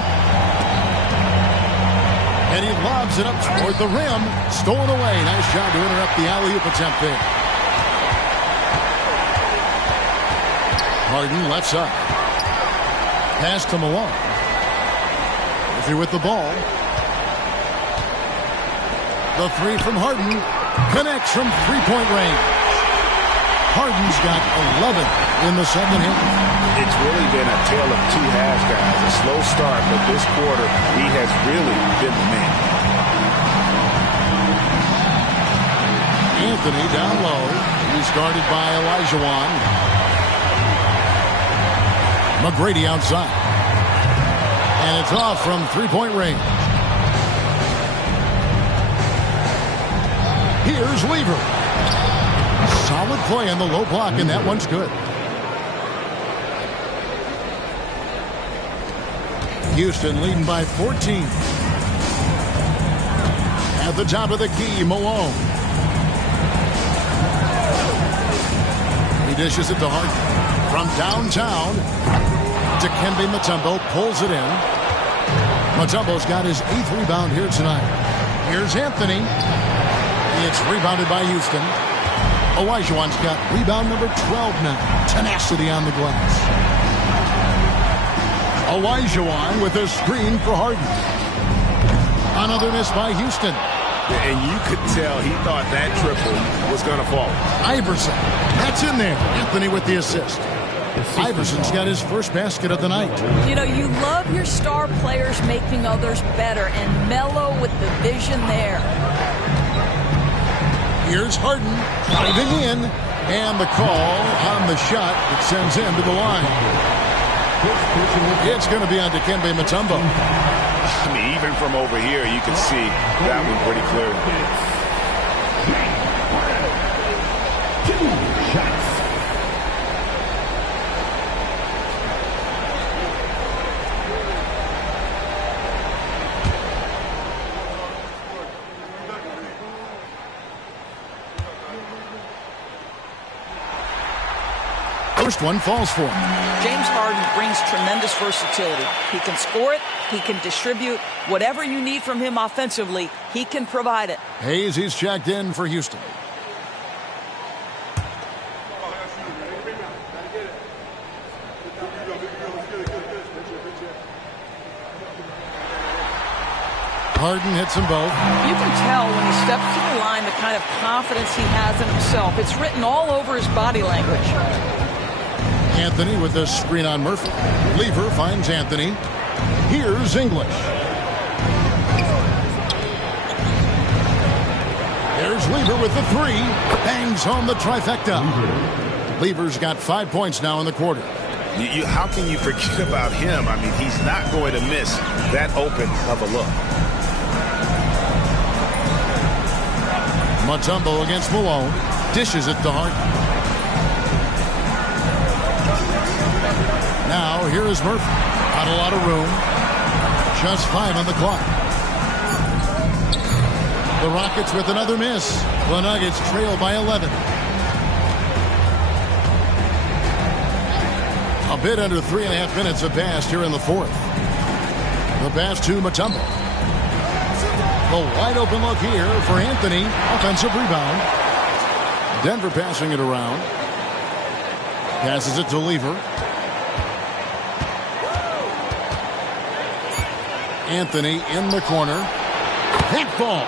And he lobs it up toward the rim. Stolen away. Nice job to interrupt the alley-oop attempt there. Harden left side. Pass to Malone. Murphy with the ball. The 3 from Harden. Connects from three-point range. Harden's got 11 in the second half. It's really been a tale of two halves, guys. A slow start, but this quarter, he has really been the man. Anthony down low. He's guarded by Elijah. McGrady outside. And it's off from three-point range. Here's Lever. Solid play on the low block, and that one's good. Houston leading by 14. At the top of the key, Malone. He dishes it to Harden. From downtown, Dikembe Mutombo pulls it in. Mutombo's got his 8th rebound here tonight. Here's Anthony. It's rebounded by Houston. Olajuwon's got rebound number 12 now. Tenacity on the glass. Olajuwon with a screen for Harden. Another miss by Houston. And you could tell he thought that triple was going to fall. Iverson. That's in there. Anthony with the assist. Iverson's got his first basket of the night. You know, you love your star players making others better, and Melo with the vision there. Here's Harden driving in, and the call on the shot that sends him to the line. It's going to be on Dikembe Mutombo. I mean, even from over here, you can see that one pretty clearly. 2 shots. First one falls for him. James Harden brings tremendous versatility. He can score it. He can distribute. Whatever you need from him offensively, he can provide it. Hayes, he's checked in for Houston. Harden hits them both. You can tell when he steps to the line the kind of confidence he has in himself. It's written all over his body language. Anthony with the screen on Murphy. Lever finds Anthony. Here's English. There's Lever with the 3. Bangs home the trifecta. Lever's got 5 points now in the quarter. How can you forget about him? I mean, he's not going to miss that open of a look. Mutombo against Malone. Dishes it to Hart. Now, here is Murphy. Not a lot of room. Just 5 on the clock. The Rockets with another miss. The Nuggets trail by 11. A bit under 3.5 minutes have passed here in the fourth. The pass to Mutombo. The wide open look here for Anthony. Offensive rebound. Denver passing it around. Passes it to Lever. Anthony in the corner. That ball.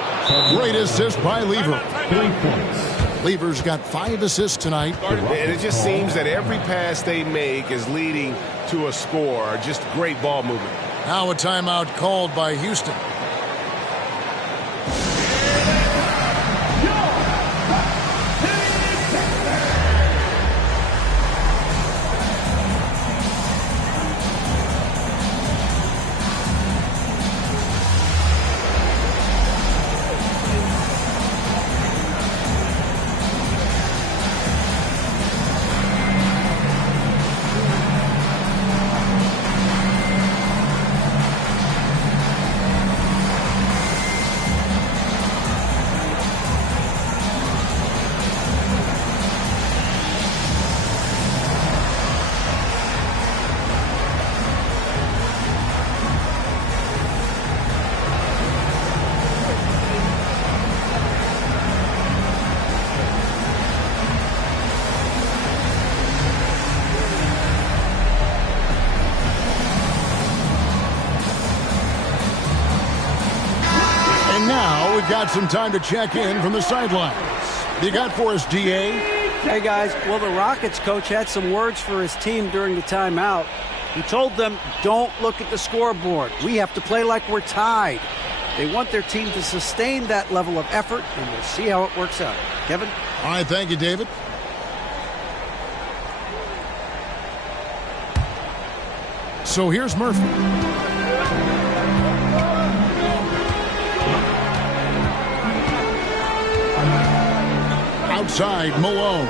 Great assist by Lever. 3 points. Lever's got 5 assists tonight. And it just seems that every pass they make is leading to a score. Just great ball movement. Now a timeout called by Houston. We've got some time to check in from the sidelines. You got for us, DA? Hey, guys. Well, the Rockets coach had some words for his team during the timeout. He told them, don't look at the scoreboard. We have to play like we're tied. They want their team to sustain that level of effort, and we'll see how it works out. Kevin? All right, thank you, David. So here's Murphy. Outside, Malone.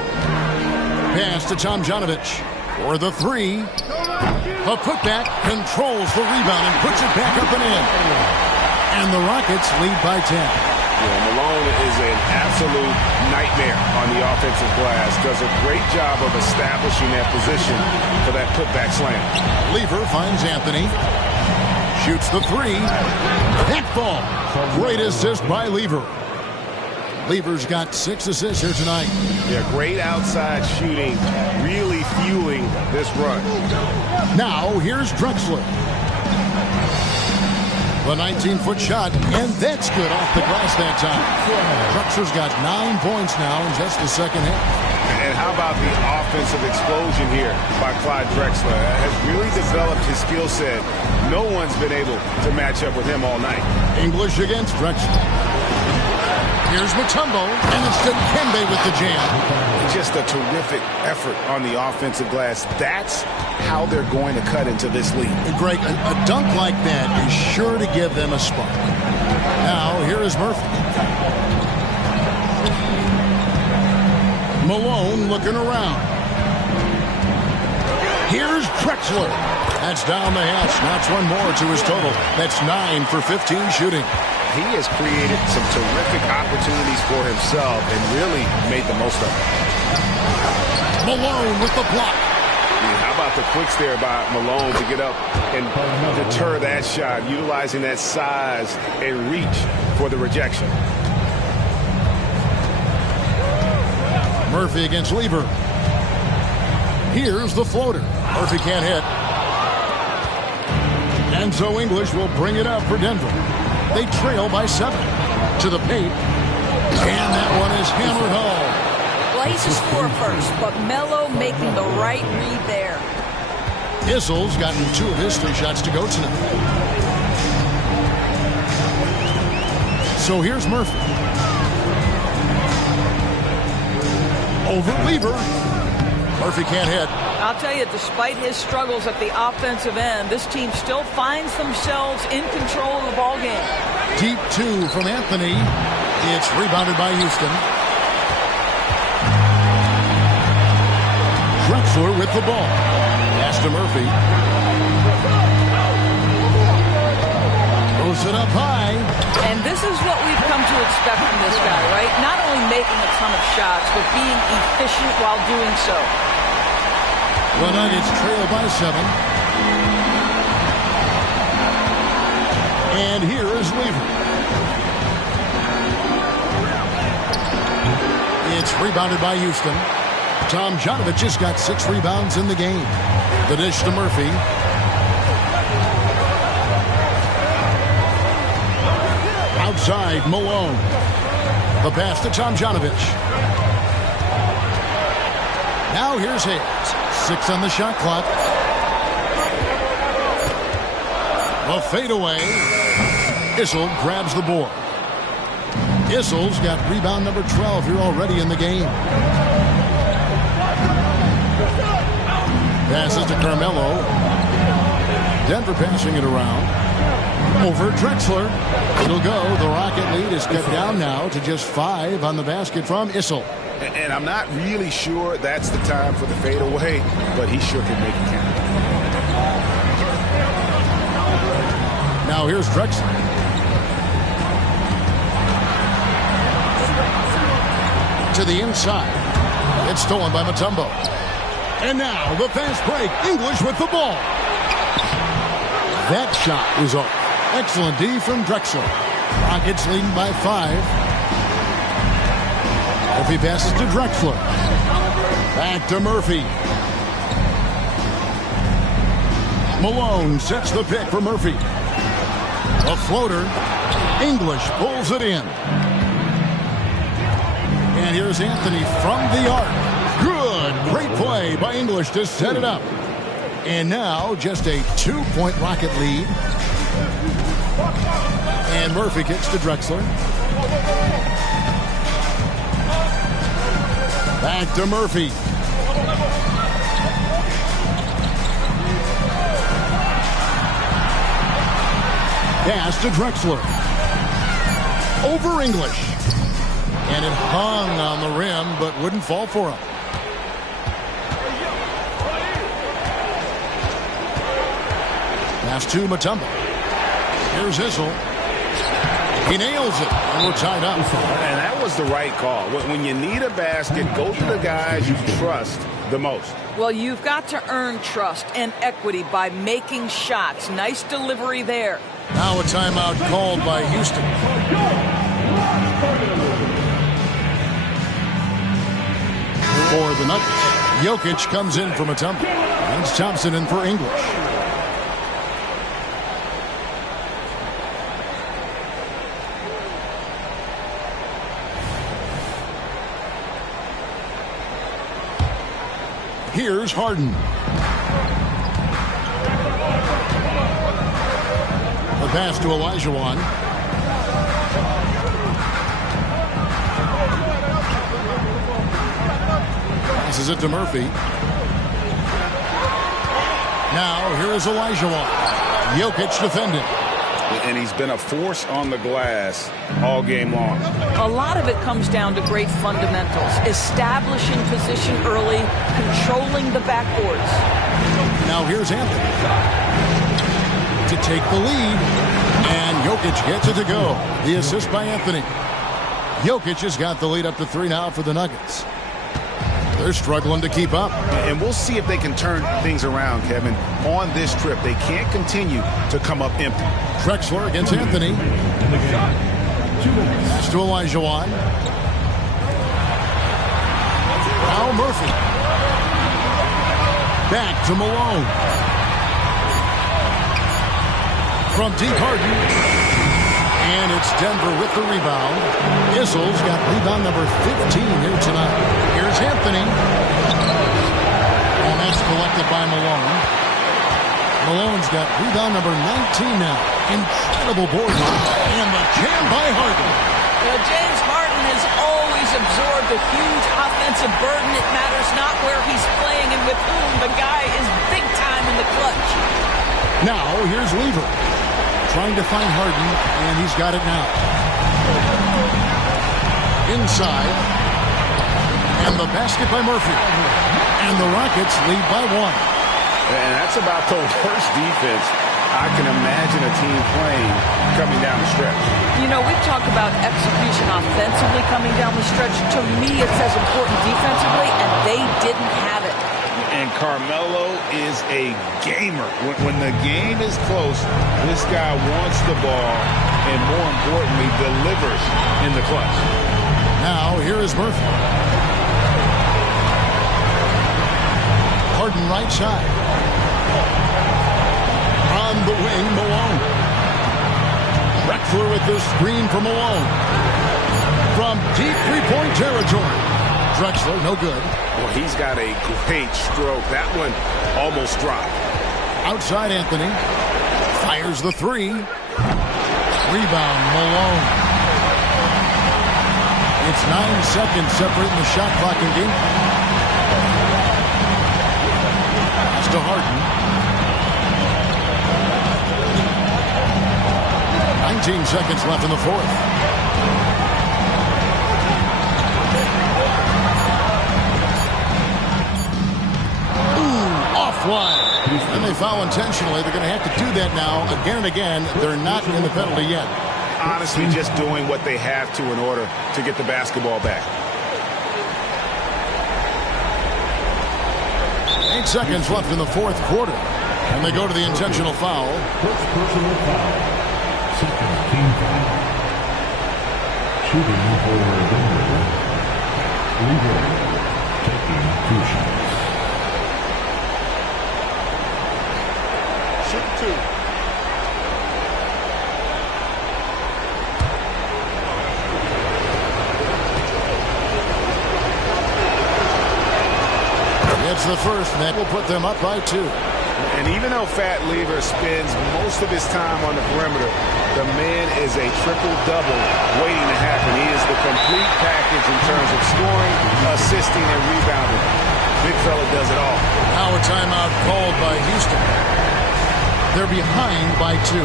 Pass to Tomjanovich for the 3. A putback controls the rebound and puts it back up and in. And the Rockets lead by 10. Yeah, Malone is an absolute nightmare on the offensive glass. Does a great job of establishing that position for that putback slam. Lever finds Anthony. Shoots the 3. That ball. Great assist by Lever. Lever's got 6 assists here tonight. Yeah, great outside shooting, really fueling this run. Now, here's Drexler. The 19-foot shot, and that's good off the glass that time. Drexler's got 9 points now in just the second half. And how about the offensive explosion here by Clyde Drexler? Has really developed his skill set. No one's been able to match up with him all night. English against Drexler. Here's Mutombo, and it's Dikembe with the jam. Just a terrific effort on the offensive glass. That's how they're going to cut into this league. Greg, a dunk like that is sure to give them a spark. Now, here is Murphy. Malone looking around. Here's Drexler. That's down the hatch. Knocks one more to his total. That's 9 for 15 shooting. He has created some terrific opportunities for himself and really made the most of it. Malone with the block. How about the quicks there by Malone to get up and deter that shot, utilizing that size and reach for the rejection. Murphy against Lever. Here's the floater. Murphy can't hit. And so English will bring it up for Denver. They trail by 7 to the paint. And that one is hammered home. Well, he's a scorer first, but Melo making the right read there. Issel's gotten 2 of his 3 shots to go tonight. So here's Murphy. Over Lever. Murphy can't hit. I'll tell you, despite his struggles at the offensive end, this team still finds themselves in control of the ball game. Deep two from Anthony. It's rebounded by Houston. Drexler with the ball. Pass to Murphy. Throws it up high. And this is what we've come to expect from this guy, right? Not only making a ton of shots, but being efficient while doing so. The Nuggets trail by 7. And here is Weaver. It's rebounded by Houston. Tomjanovich just got 6 rebounds in the game. The dish to Murphy. Outside, Malone. The pass to Tomjanovich. Now here's Hayes. 6 on the shot clock. A fadeaway. Issel grabs the board. Issel's got rebound number 12 here already in the game. Passes to Carmelo. Denver passing it around. Over Drexler. It'll go. The Rocket lead is cut down now to just 5 on the basket from Issel. And I'm not really sure that's the time for the fadeaway, but he sure can make it count. Now here's Drexler. To the inside. It's stolen by Mutombo. And now the fast break. English with the ball. That shot is off. Excellent D from Drexler. Rockets leading by 5. Murphy passes to Drexler. Back to Murphy. Malone sets the pick for Murphy. A floater. English pulls it in. And here's Anthony from the arc. Good. Great play by English to set it up. And now just a 2-point Rocket lead. And Murphy kicks to Drexler. Back to Murphy. Pass to Drexler. Over English. And it hung on the rim, but wouldn't fall for him. Pass to Mutombo. Here's Issel. He nails it, and we're tied up. And that was the right call. When you need a basket, go to the guys you trust the most. Well, you've got to earn trust and equity by making shots. Nice delivery there. Now a timeout called by Houston. For the Nuggets, Jokic comes in for Mutombo. And Thompson in for English. Here's Harden. The pass to Olajuwon. Passes it to Murphy. Now here is Olajuwon. Jokic defending. And he's been a force on the glass all game long. A lot of it comes down to great fundamentals. Establishing position early, controlling the backboards. Now here's Anthony to take the lead. And Jokic gets it to go. The assist by Anthony. Jokic has got the lead up to 3 now for the Nuggets. They're struggling to keep up. And we'll see if they can turn things around, Kevin. On this trip, they can't continue to come up empty. Drexler against Anthony. Pass to Olajuwon. Now Murphy. Back to Malone. From deep Harden. And it's Denver with the rebound. Issel's got rebound number 15 here tonight. Here's Anthony. And that's collected by Malone. Malone's got rebound number 19 now. Incredible board. And the jam by Harden. James Harden has always he's absorbed a huge offensive burden. It matters not where he's playing and with whom. The guy is big time in the clutch. Now, here's Lever. Trying to find Harden, and he's got it now. Inside. And the basket by Murphy. And the Rockets lead by 1. And that's about the worst defense I can imagine a team playing coming down the stretch. You know, we've talked about execution offensively coming down the stretch. To me, it's as important defensively, and they didn't have it. And Carmelo is a gamer. When the game is close, this guy wants the ball and, more importantly, delivers in the clutch. Now, here is Murphy. Harden right side. On the wing, Malone. Drexler with the screen for Malone. From deep three-point territory. Drexler, no good. Well, he's got a great stroke. That one almost dropped. Outside Anthony. Fires the three. Rebound, Malone. It's 9 seconds separating the shot clock and game. Pass to Harden. 19 seconds left in the fourth. Ooh, offline. And they foul intentionally. They're going to have to do that now again and again. They're not in the penalty yet. Honestly, just doing what they have to in order to get the basketball back. 8 seconds left in the fourth quarter. And they go to the intentional foul. First personal foul. Second team foul. Shooting for Denver. Lever taking 2 shots. Shoot 2. It's the first, and that will put them up by 2. And even though Fat Lever spends most of his time on the perimeter, the man is a triple-double waiting to happen. He is the complete package in terms of scoring, assisting, and rebounding. Big fella does it all. Now a timeout called by Houston. They're behind by 2.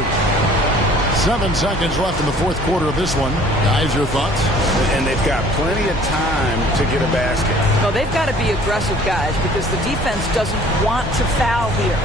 7 seconds left in the fourth quarter of this one. Guys, your thoughts? And they've got plenty of time to get a basket. No, they've got to be aggressive, guys, because the defense doesn't want to foul here.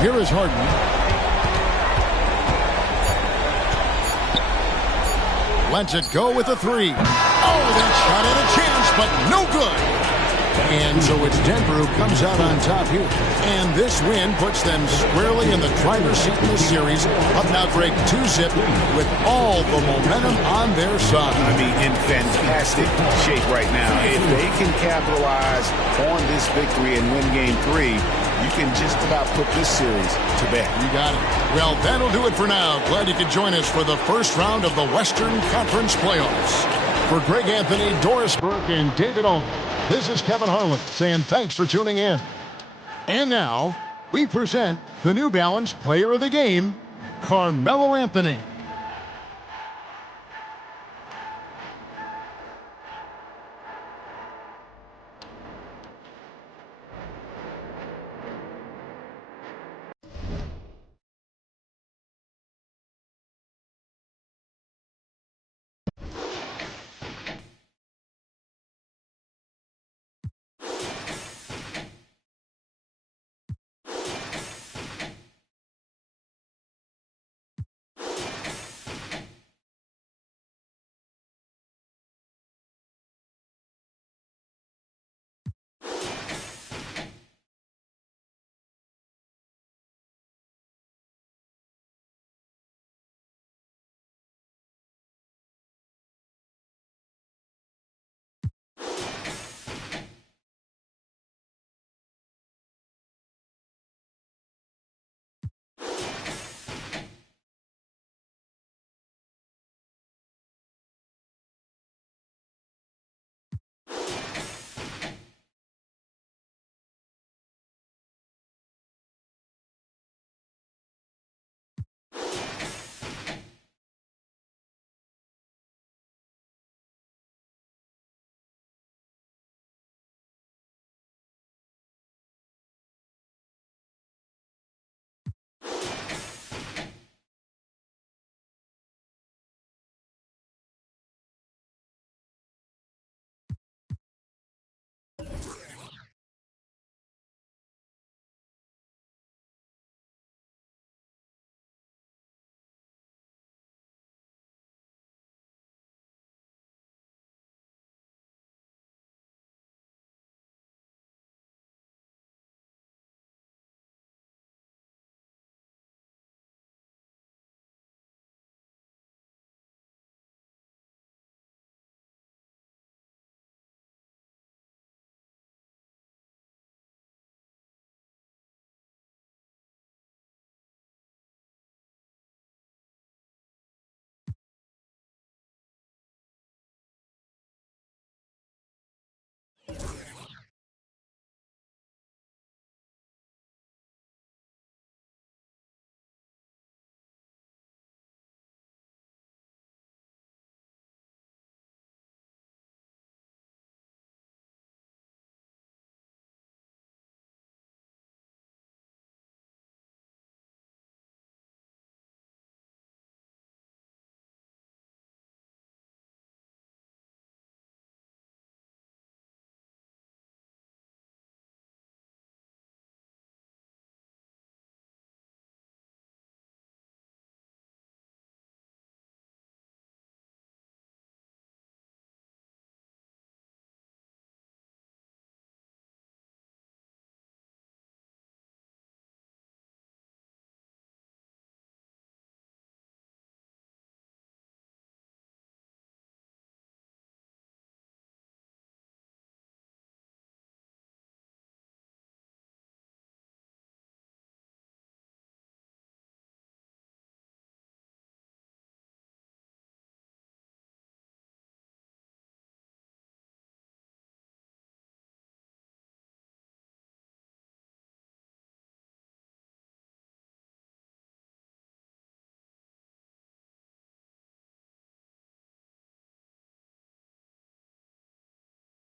Here is Harden. Lets it go with a 3. Oh, that shot had a chance, but no good. And so it's Denver who comes out on top here. And this win puts them squarely in the driver's seat in the series. Up now for a 2-zip with all the momentum on their side. I mean, in fantastic shape right now. If they can capitalize on this victory and win game 3, you can just about put this series to bed. You got it. Well, that'll do it for now. Glad you could join us for the first round of the Western Conference Playoffs. For Greg Anthony, Doris Burke, and David Owen, this is Kevin Harlan saying thanks for tuning in. And now, we present the New Balance Player of the Game, Carmelo Anthony.